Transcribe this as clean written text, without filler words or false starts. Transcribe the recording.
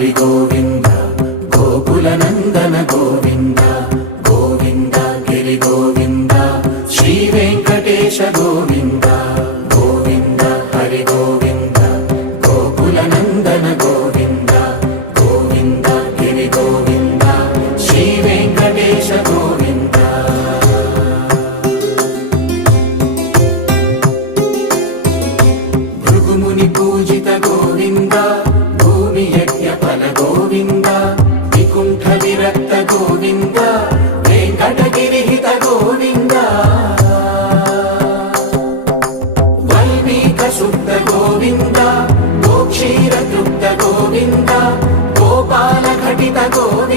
హరి గోవింద గోకుల నందన గోవింద గోవింద గిరి గోవింద శ్రీ వెంకటేశ గోవింద గోవింద హరి గోవింద గోకుల నందన గోవింద గోవింద గిరి గోవింద శ్రీ వెంకటేశ గోవింద భృగుముని పూజిత గోవింద భూమి యజ్ఞ ఫల గోవింద వికుంఠ విరక్త గోవింద వెంకటగిరిహిత గోవింద వల్మీక శుద్ధ గోవింద గోక్షీర తృప్త గోవింద గోపాల ఘటిత గోవింద